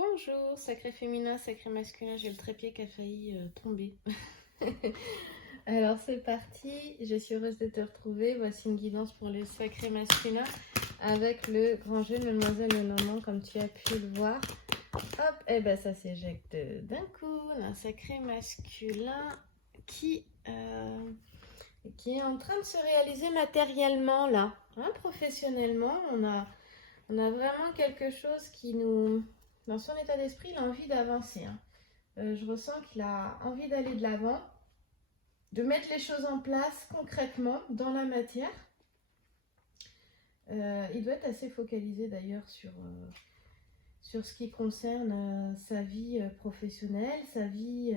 Bonjour, sacré féminin, sacré masculin, j'ai le trépied qui a failli tomber. Alors c'est parti, je suis heureuse de te retrouver. Voici une guidance pour le sacré masculin avec le grand jeu de Mademoiselle Lenormand comme tu as pu le voir. Hop, et ben ça s'éjecte d'un coup. On a un sacré masculin qui est en train de se réaliser matériellement là. Hein, professionnellement, on a vraiment quelque chose qui nous... Dans son état d'esprit, il a envie d'avancer. Hein. Je ressens qu'il a envie d'aller de l'avant, de mettre les choses en place concrètement dans la matière. Il doit être assez focalisé d'ailleurs sur ce qui concerne sa vie professionnelle, sa vie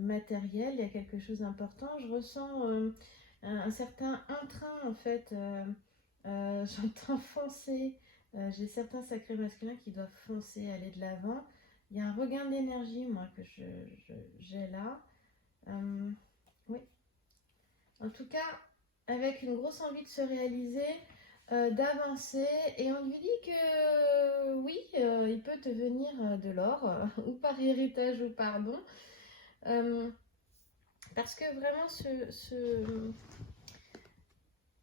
matérielle. Il y a quelque chose d'important. Je ressens un certain entrain en fait. J'entends foncer. J'ai certains sacrés masculins qui doivent foncer, aller de l'avant. Il y a un regain d'énergie, moi, que j'ai là. Oui. En tout cas, avec une grosse envie de se réaliser, d'avancer. Et on lui dit que oui, il peut te venir de l'or, ou par héritage ou par don. Parce que vraiment,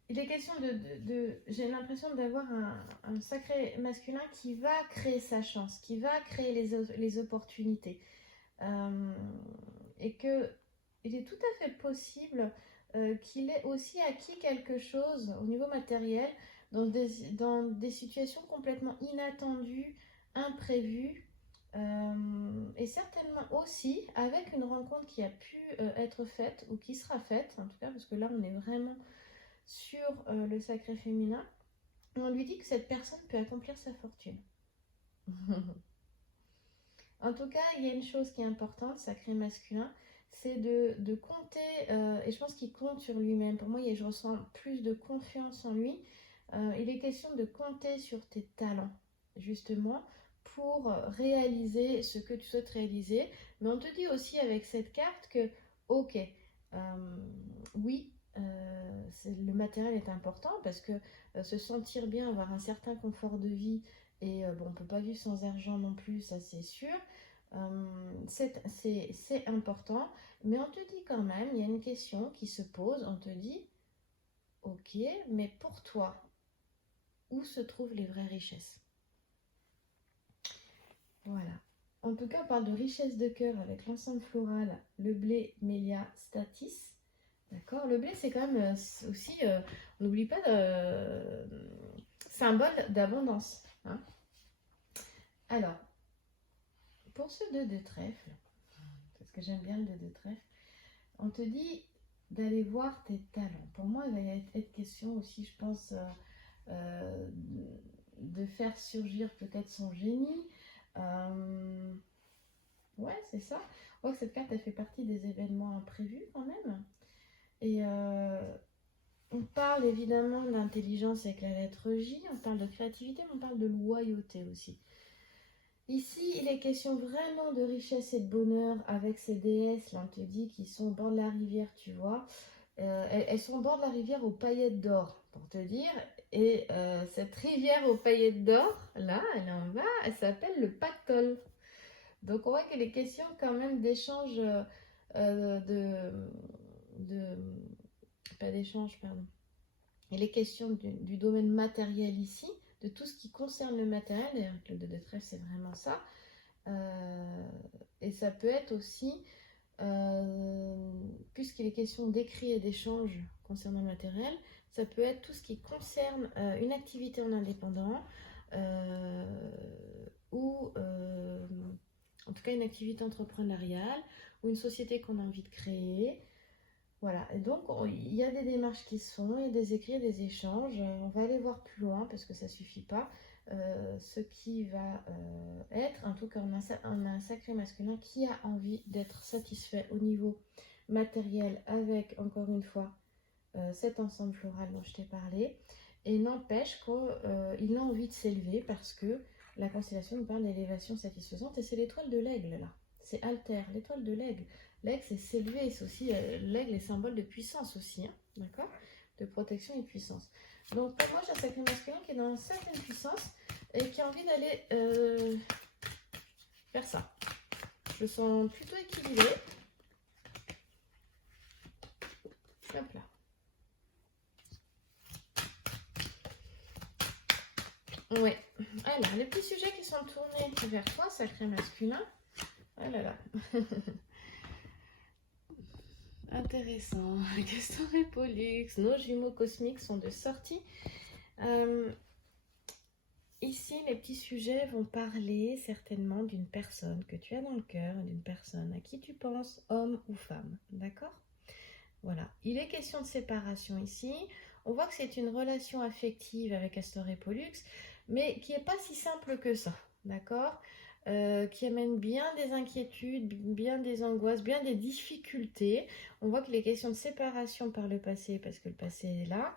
il est question j'ai l'impression d'avoir un sacré masculin qui va créer sa chance, qui va créer les opportunités. Et que il est tout à fait possible qu'il ait aussi acquis quelque chose au niveau matériel dans des situations complètement inattendues, imprévues. Et certainement aussi avec une rencontre qui a pu être faite ou qui sera faite, en tout cas, parce que là on est vraiment sur le sacré féminin, on lui dit que cette personne peut accomplir sa fortune. En tout cas, il y a une chose qui est importante, sacré masculin, c'est de compter, et je pense qu'il compte sur lui-même. Pour moi, je ressens plus de confiance en lui. Il est question de compter sur tes talents, justement, pour réaliser ce que tu souhaites réaliser. Mais on te dit aussi avec cette carte que, ok, oui, le matériel est important parce que se sentir bien, avoir un certain confort de vie, et bon, on ne peut pas vivre sans argent non plus, ça c'est sûr. C'est important, mais on te dit quand même, il y a une question qui se pose, on te dit, ok, mais pour toi, où se trouvent les vraies richesses? Voilà. En tout cas, on parle de richesse de cœur avec l'ensemble floral, le blé, Mélia, Statis. D'accord. Le blé, c'est quand même aussi, on n'oublie pas, symbole d'abondance. Hein. Alors, pour ce 2 de trèfle, parce que j'aime bien le 2 de trèfle, on te dit d'aller voir tes talents. Pour moi, il va être question aussi, je pense, de faire surgir peut-être son génie. Ouais, c'est ça. On voit que cette carte, elle fait partie des événements imprévus quand même. Et on parle évidemment d'intelligence avec la lettre J, on parle de créativité, mais on parle de loyauté aussi. Ici, il est question vraiment de richesse et de bonheur avec ces déesses, là on te dit, qui sont au bord de la rivière, tu vois. Elles sont au bord de la rivière aux paillettes d'or, pour te dire. Et cette rivière aux paillettes d'or, là, elle est en bas, elle s'appelle le Pactole. Donc on voit qu'il est question quand même d'échange pas d'échange, pardon. Il est question du domaine matériel ici, de tout ce qui concerne le matériel, et le 2 de trèfle c'est vraiment ça. Et ça peut être aussi, puisqu'il est question d'écrit et d'échange concernant le matériel, ça peut être tout ce qui concerne une activité en indépendant, ou en tout cas une activité entrepreneuriale, ou une société qu'on a envie de créer. Voilà, et donc il y a des démarches qui se font, il y a des écrits, des échanges. On va aller voir plus loin parce que ça ne suffit pas. Ce qui va être, en tout cas, on a un sacré masculin qui a envie d'être satisfait au niveau matériel avec, encore une fois, cet ensemble floral dont je t'ai parlé. Et n'empêche qu'il a envie de s'élever parce que la constellation nous parle d'élévation satisfaisante et c'est l'étoile de l'aigle là. C'est Alter, l'étoile de l'aigle. L'aigle, c'est s'élever, c'est aussi, l'aigle est symbole de puissance aussi, hein, d'accord? De protection et de puissance. Donc pour moi, j'ai un sacré masculin qui est dans une certaine puissance et qui a envie d'aller faire ça. Je le sens plutôt équilibré. Hop là. Ouais. Alors, les petits sujets qui sont tournés vers toi, sacré masculin. Oh là là. Intéressant. Castor et Pollux, nos jumeaux cosmiques sont de sortie. Ici, les petits sujets vont parler certainement d'une personne que tu as dans le cœur, d'une personne à qui tu penses, homme ou femme. D'accord? Voilà. Il est question de séparation ici. On voit que c'est une relation affective avec Castor et Pollux, mais qui n'est pas si simple que ça. D'accord? Qui amène bien des inquiétudes, bien des angoisses, bien des difficultés. On voit qu'il est question de séparation par le passé, parce que le passé est là,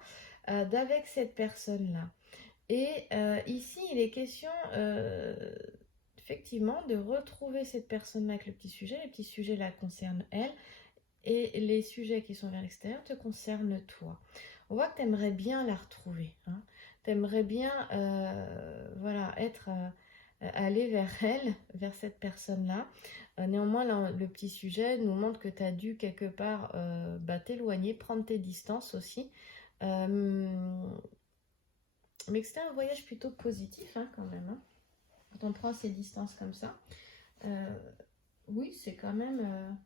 d'avec cette personne-là. Et ici, il est question effectivement de retrouver cette personne-là avec le petit sujet. Les petits sujets la concernent elle, et les sujets qui sont vers l'extérieur te concernent toi. On voit que tu aimerais bien la retrouver. Hein. Tu aimerais bien voilà, aller vers elle, vers cette personne-là. Néanmoins, là, le petit sujet nous montre que tu as dû quelque part t'éloigner, prendre tes distances aussi. Mais que c'était un voyage plutôt positif hein, quand même. Hein. Quand on prend ces distances comme ça, oui, c'est quand même...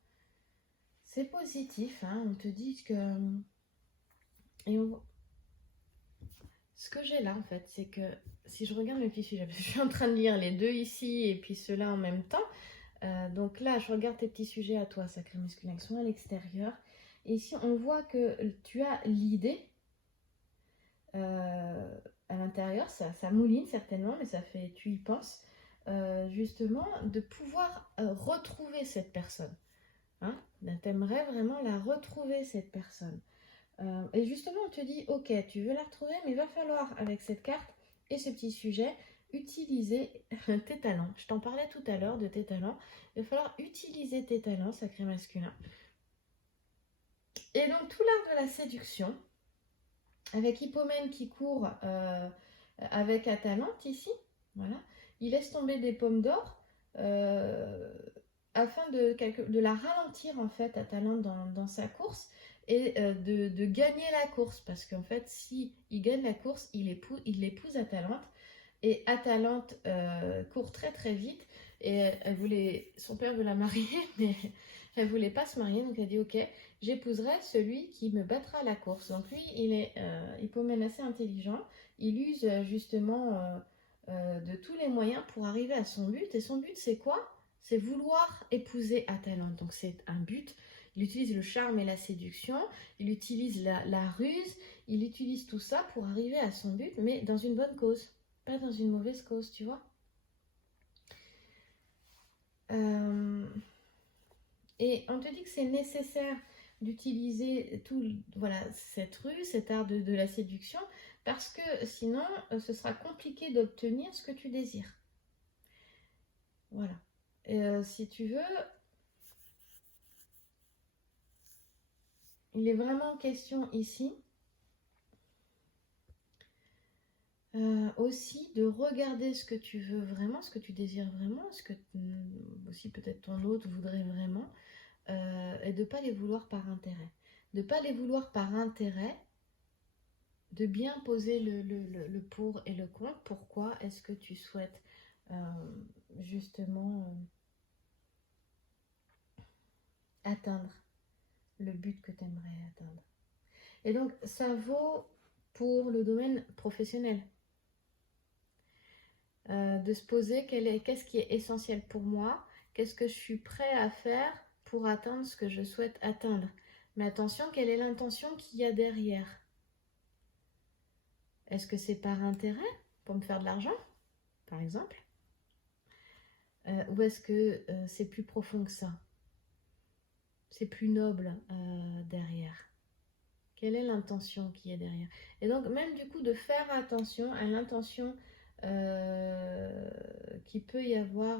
c'est positif. Hein. On te dit que... Et ce que j'ai là, en fait, c'est que si je regarde mes petits sujets, je suis en train de lire les deux ici et puis ceux-là en même temps. Donc là, je regarde tes petits sujets à toi, sacré masculin, qui sont à l'extérieur. Et ici, on voit que tu as l'idée à l'intérieur, ça mouline certainement, mais ça fait, tu y penses, justement, de pouvoir retrouver cette personne. Hein? T'aimerais vraiment la retrouver, cette personne. Et justement, on te dit, ok, tu veux la retrouver, mais il va falloir, avec cette carte et ce petit sujet, utiliser tes talents. Je t'en parlais tout à l'heure de tes talents. Il va falloir utiliser tes talents, sacré masculin. Et donc, tout l'art de la séduction, avec Hippomène qui court avec Atalante ici, voilà. Il laisse tomber des pommes d'or afin de la ralentir en fait, Atalante dans sa course et de gagner la course parce qu'en fait, si il gagne la course, il épouse Atalante et Atalante court très très vite et son père veut la marier mais elle voulait pas se marier donc elle dit ok, j'épouserai celui qui me battra à la course. Donc lui, il peut même assez intelligent, il use justement de tous les moyens pour arriver à son but et son but c'est quoi? C'est vouloir épouser Atalante. Donc c'est un but. Il utilise le charme et la séduction, il utilise la ruse, il utilise tout ça pour arriver à son but mais dans une bonne cause. Pas dans une mauvaise cause, tu vois. Et on te dit que c'est nécessaire d'utiliser voilà, cette ruse, cet art de la séduction, parce que sinon, ce sera compliqué d'obtenir ce que tu désires. Voilà. Et, si tu veux, il est vraiment question ici aussi de regarder ce que tu veux vraiment, ce que tu désires vraiment, ce que aussi peut-être ton autre voudrait vraiment, et de ne pas les vouloir par intérêt. De ne pas les vouloir par intérêt, de bien poser le pour et le contre. Pourquoi est-ce que tu souhaites justement atteindre le but que tu aimerais atteindre. Et donc, ça vaut pour le domaine professionnel. De se poser qu'est-ce qui est essentiel pour moi, qu'est-ce que je suis prêt à faire pour atteindre ce que je souhaite atteindre. Mais attention, quelle est l'intention qu'il y a derrière? Est-ce que c'est par intérêt, pour me faire de l'argent, par exemple? Ou est-ce que c'est plus profond que ça? C'est plus noble derrière? Quelle est l'intention qui est derrière? Et donc, même du coup, de faire attention à l'intention qui peut y avoir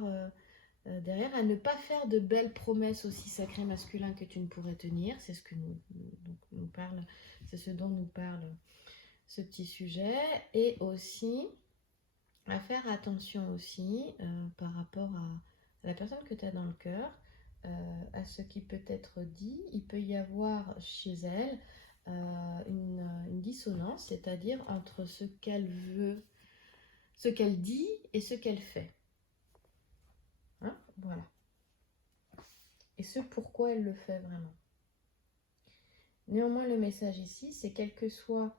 derrière, à ne pas faire de belles promesses aussi sacrées masculines que tu ne pourrais tenir. C'est ce que nous parle, c'est ce dont nous parle ce petit sujet. Et aussi, à faire attention aussi par rapport la personne que tu as dans le cœur, à ce qui peut être dit, il peut y avoir chez elle une dissonance, c'est-à-dire entre ce qu'elle veut, ce qu'elle dit et ce qu'elle fait. Hein, voilà. Et ce pourquoi elle le fait vraiment. Néanmoins, le message ici, c'est quelle que soit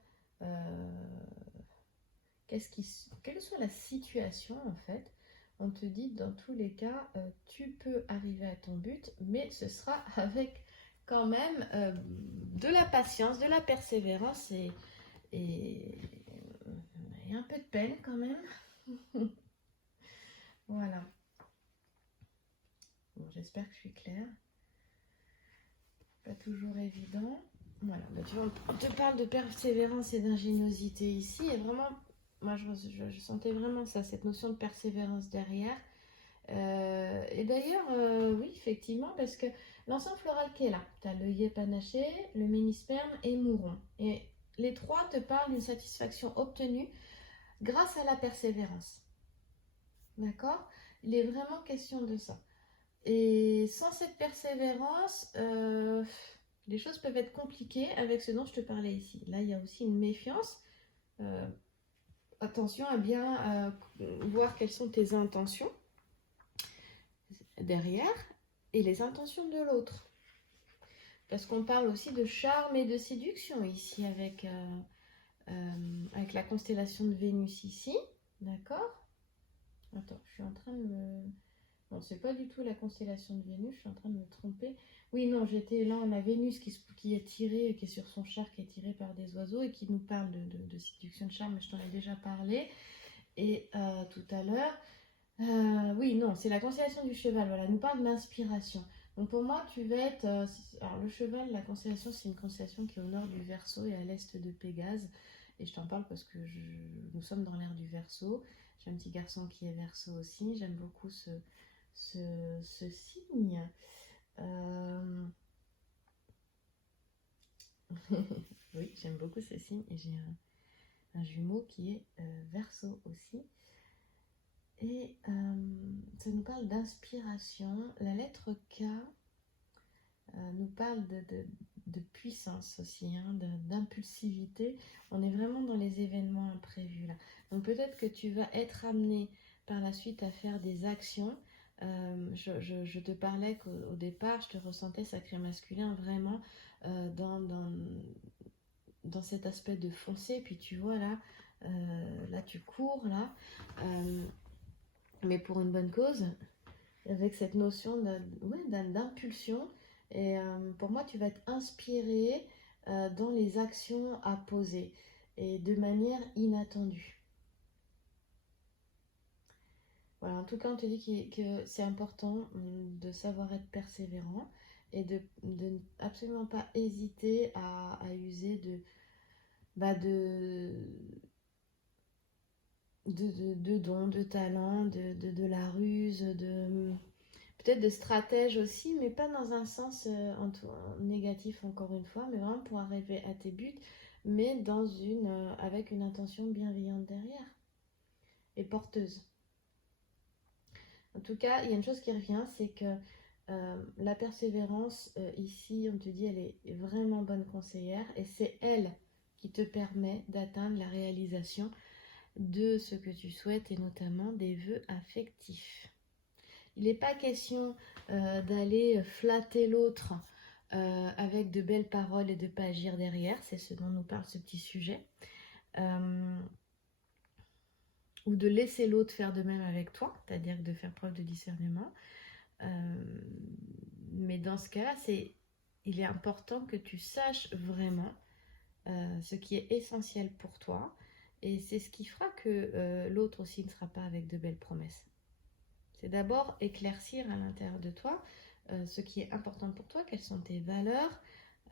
la situation, en fait, on te dit dans tous les cas, tu peux arriver à ton but, mais ce sera avec quand même de la patience, de la persévérance et un peu de peine quand même. Voilà. Bon, j'espère que je suis claire. Pas toujours évident. Voilà, bah, tu vois, on te parle de persévérance et d'ingéniosité ici, et vraiment, moi je sentais vraiment ça, cette notion de persévérance derrière. Et d'ailleurs, oui, effectivement, parce que l'ensemble floral qui est là, tu as l'œillet panaché, le ménisperme et mouron. Et les trois te parlent d'une satisfaction obtenue grâce à la persévérance. D'accord? Il est vraiment question de ça. Et sans cette persévérance, les choses peuvent être compliquées avec ce dont je te parlais ici. Là, il y a aussi une méfiance. Attention à bien voir quelles sont tes intentions derrière et les intentions de l'autre. Parce qu'on parle aussi de charme et de séduction ici avec la constellation de Vénus ici. D'accord? Attends, je suis en train de me... Non, c'est pas du tout la constellation de Vénus, je suis en train de me tromper. Oui, non, j'étais là, on a Vénus qui est tirée, qui est sur son char, qui est tiré par des oiseaux et qui nous parle de séduction de charme, mais je t'en ai déjà parlé. Et tout à l'heure, oui, non, c'est la constellation du cheval, voilà, elle nous parle d'inspiration. Donc pour moi, tu vas être... alors le cheval, la constellation, c'est une constellation qui est au nord du Verseau et à l'est de Pégase. Et je t'en parle parce que nous sommes dans l'ère du Verseau. J'ai un petit garçon qui est Verseau aussi, j'aime beaucoup ce signe. Oui, j'aime beaucoup ce signe et j'ai un jumeau qui est Verseau aussi. Et ça nous parle d'inspiration. La lettre K nous parle de puissance aussi, hein, d'impulsivité. On est vraiment dans les événements imprévus là. Donc peut-être que tu vas être amené par la suite à faire des actions. Je te parlais qu'au départ, je te ressentais sacré masculin vraiment dans cet aspect de foncer. Puis tu vois là, là tu cours là. Mais pour une bonne cause, avec cette notion d'impulsion. Et pour moi, tu vas être inspiré dans les actions à poser et de manière inattendue. Voilà, en tout cas, on te dit que c'est important de savoir être persévérant et de absolument pas hésiter à user de dons, de talents, de la ruse, peut-être de stratège aussi, mais pas dans un sens négatif encore une fois, mais vraiment pour arriver à tes buts, mais avec une intention bienveillante derrière et porteuse. En tout cas, il y a une chose qui revient, c'est que la persévérance, ici, on te dit, elle est vraiment bonne conseillère et c'est elle qui te permet d'atteindre la réalisation de ce que tu souhaites et notamment des vœux affectifs. Il n'est pas question d'aller flatter l'autre avec de belles paroles et de ne pas agir derrière, c'est ce dont nous parle ce petit sujet. Ou de laisser l'autre faire de même avec toi, c'est-à-dire de faire preuve de discernement. Mais dans ce cas-là, il est important que tu saches vraiment ce qui est essentiel pour toi. Et c'est ce qui fera que l'autre aussi ne sera pas avec de belles promesses. C'est d'abord éclaircir à l'intérieur de toi ce qui est important pour toi, quelles sont tes valeurs,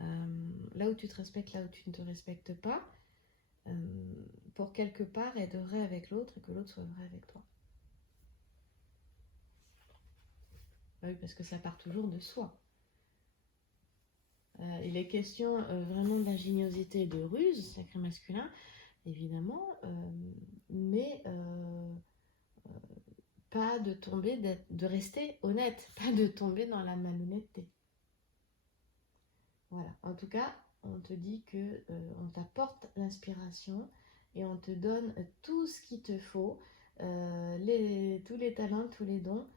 là où tu te respectes, là où tu ne te respectes pas, pour quelque part être vrai avec l'autre et que l'autre soit vrai avec toi. Oui, parce que ça part toujours de soi. Il est question vraiment d'ingéniosité et de ruse, sacré masculin, évidemment, mais pas de tomber, de rester honnête, pas de tomber dans la malhonnêteté. Voilà, en tout cas, on te dit que on t'apporte l'inspiration et on te donne tout ce qu'il te faut, tous les talents, tous les dons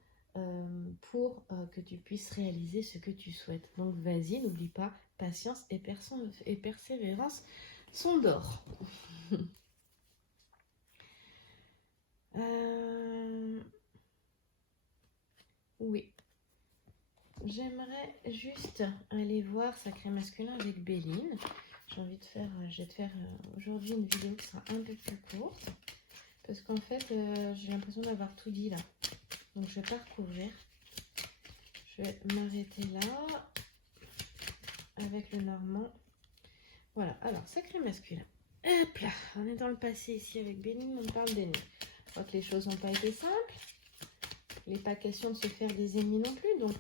pour que tu puisses réaliser ce que tu souhaites. Donc vas-y, n'oublie pas, patience et persévérance sont d'or. Oui. J'aimerais juste aller voir Sacré Masculin avec Béline. Je vais te faire aujourd'hui une vidéo qui sera un peu plus courte. Parce qu'en fait, j'ai l'impression d'avoir tout dit là. Donc je vais pas recouvrir. Je vais m'arrêter là. Avec le normand. Voilà, alors Sacré Masculin. Hop là, on est dans le passé ici avec Béline, on parle d'ennemis. Je crois que les choses n'ont pas été simples. Il n'est pas question de se faire des ennemis non plus. Donc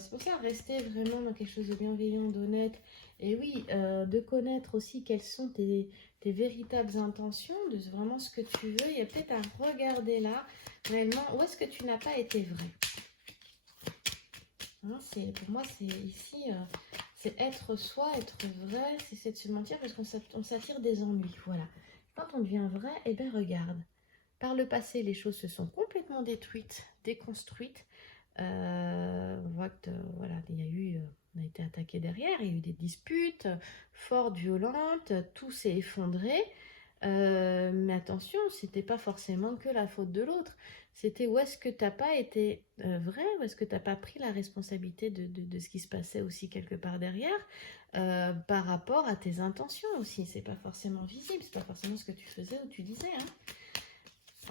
c'est pour ça, rester vraiment dans quelque chose de bienveillant, d'honnête. Et oui, de connaître aussi quelles sont tes véritables intentions, de vraiment ce que tu veux. Il y a peut-être à regarder là, réellement, où est-ce que tu n'as pas été vrai. Hein, pour moi, c'est ici, c'est être soi, être vrai, c'est de se mentir parce qu'on s'attire des ennuis. Voilà. Quand on devient vrai, eh bien regarde. Par le passé, les choses se sont complètement détruites, déconstruites. On voit que voilà, on a été attaqué derrière, il y a eu des disputes fortes, violentes, tout s'est effondré. Mais attention, c'était pas forcément que la faute de l'autre. C'était où est-ce que t'as pas été vrai, où est-ce que t'as pas pris la responsabilité de ce qui se passait aussi quelque part derrière, par rapport à tes intentions aussi. C'est pas forcément visible, c'est pas forcément ce que tu faisais ou tu disais. Hein.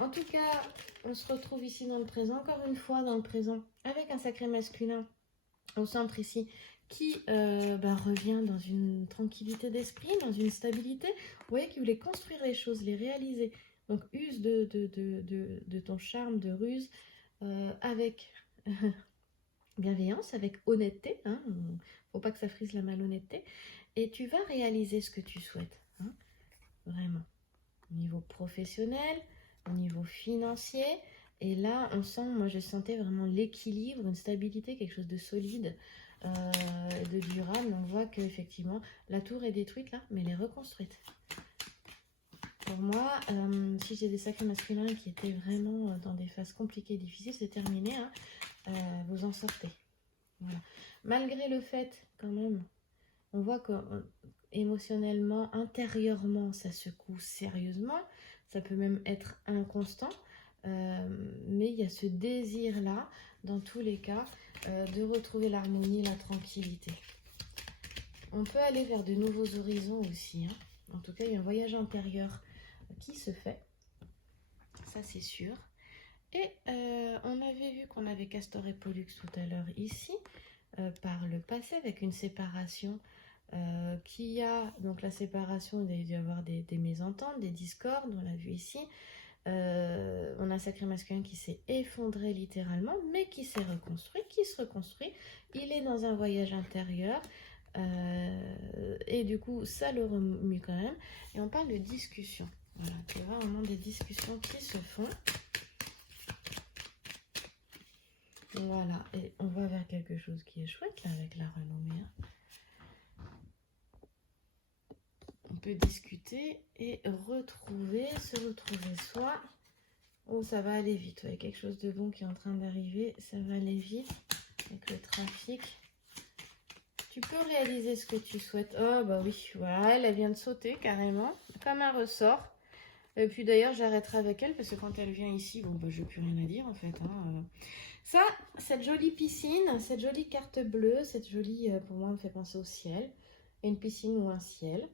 En tout cas, on se retrouve ici dans le présent, encore une fois dans le présent, avec un Sacré Masculin au centre ici, qui revient dans une tranquillité d'esprit, dans une stabilité. Vous voyez qu'il voulait construire les choses, les réaliser. Donc use de ton charme, de ruse, avec bienveillance, avec honnêteté. Hein, faut pas que ça frise la malhonnêteté. Et tu vas réaliser ce que tu souhaites. Hein, vraiment. Au niveau professionnel, au niveau financier. Et là, on sent, moi je sentais vraiment l'équilibre, une stabilité, quelque chose de solide, de durable. On voit qu'effectivement, la tour est détruite là, mais elle est reconstruite. Pour moi, si j'ai des sacrés masculins qui étaient vraiment dans des phases compliquées, difficiles, c'est terminé. Hein, vous en sortez. Voilà. Malgré le fait, quand même, on voit que émotionnellement, intérieurement, ça secoue sérieusement. Ça peut même être inconstant. Mais il y a ce désir-là, dans tous les cas, de retrouver l'harmonie, la tranquillité. On peut aller vers de nouveaux horizons aussi. Hein. En tout cas, il y a un voyage intérieur qui se fait. Ça, c'est sûr. Et on avait vu qu'on avait Castor et Pollux tout à l'heure ici, par le passé, avec une séparation qui a, donc la séparation, il y a dû y avoir des mésententes, des discordes, on l'a vu ici. On a un Sacré Masculin qui s'est effondré littéralement, mais qui s'est reconstruit, qui se reconstruit. Il est dans un voyage intérieur. Et du coup, ça le remue quand même. Et on parle de discussion. Voilà, tu vois vraiment des discussions qui se font. Voilà, et on va vers quelque chose qui est chouette là avec la renommée. Hein. On peut discuter et se retrouver soi. Oh, ça va aller vite. Il y a quelque chose de bon qui est en train d'arriver. Ça va aller vite avec le trafic. Tu peux réaliser ce que tu souhaites. Oh, bah oui, voilà, elle vient de sauter carrément, comme un ressort. Et puis d'ailleurs, j'arrêterai avec elle parce que quand elle vient ici, bon, bah, je n'ai plus rien à dire en fait. Hein. Ça, cette jolie piscine, cette jolie carte bleue, cette jolie, pour moi, me fait penser au ciel. Une piscine ou un ciel.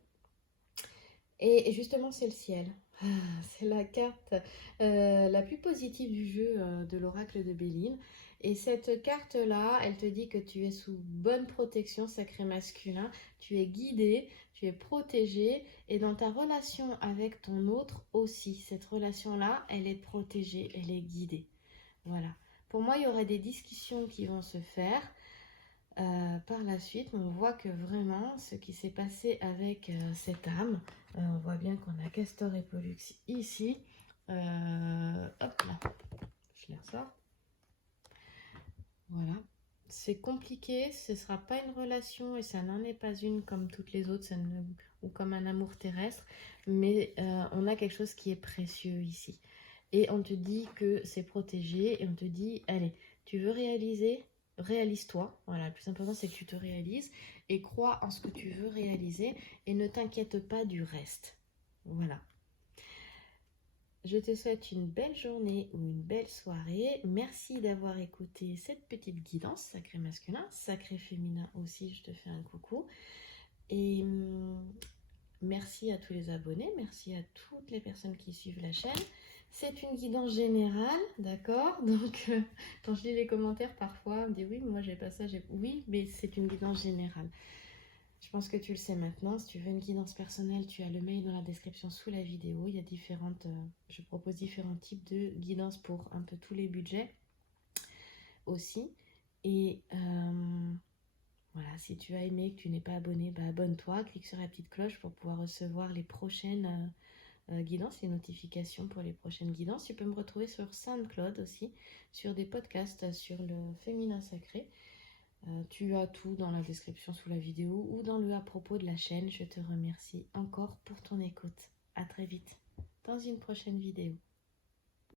Et justement, c'est le ciel. C'est la carte la plus positive du jeu de l'oracle de Béline. Et cette carte-là, elle te dit que tu es sous bonne protection, Sacré Masculin. Tu es guidé, tu es protégé. Et dans ta relation avec ton autre aussi, cette relation-là, elle est protégée, elle est guidée. Voilà. Pour moi, il y aurait des discussions qui vont se faire. Par la suite, on voit que vraiment ce qui s'est passé avec cette âme, on voit bien qu'on a Castor et Pollux ici. Hop là, je l'ai d'accord? Voilà. C'est compliqué, ce ne sera pas une relation et ça n'en est pas une comme toutes les autres, ou comme un amour terrestre, mais on a quelque chose qui est précieux ici. Et on te dit que c'est protégé et on te dit, allez, tu veux réaliser, réalise-toi. Voilà, le plus important c'est que tu te réalises et crois en ce que tu veux réaliser et ne t'inquiète pas du reste. Voilà. Je te souhaite une belle journée ou une belle soirée. Merci d'avoir écouté cette petite guidance, sacré masculin, sacré féminin aussi, je te fais un coucou. Et merci à tous les abonnés, merci à toutes les personnes qui suivent la chaîne. C'est une guidance générale, d'accord? Donc, quand je lis les commentaires, parfois, on me dit oui, mais moi j'ai pas ça. Oui, mais c'est une guidance générale. Je pense que tu le sais maintenant. Si tu veux une guidance personnelle, tu as le mail dans la description sous la vidéo. Il y a je propose différents types de guidances pour un peu tous les budgets aussi. Et voilà, si tu as aimé, que tu n'es pas abonné, bah abonne-toi, clique sur la petite cloche pour pouvoir recevoir les prochaines guidances, les notifications pour les prochaines guidances. Tu peux me retrouver sur SoundCloud aussi, sur des podcasts sur le féminin sacré. Tu as tout dans la description sous la vidéo ou dans le à propos de la chaîne. Je te remercie encore pour ton écoute. À très vite dans une prochaine vidéo.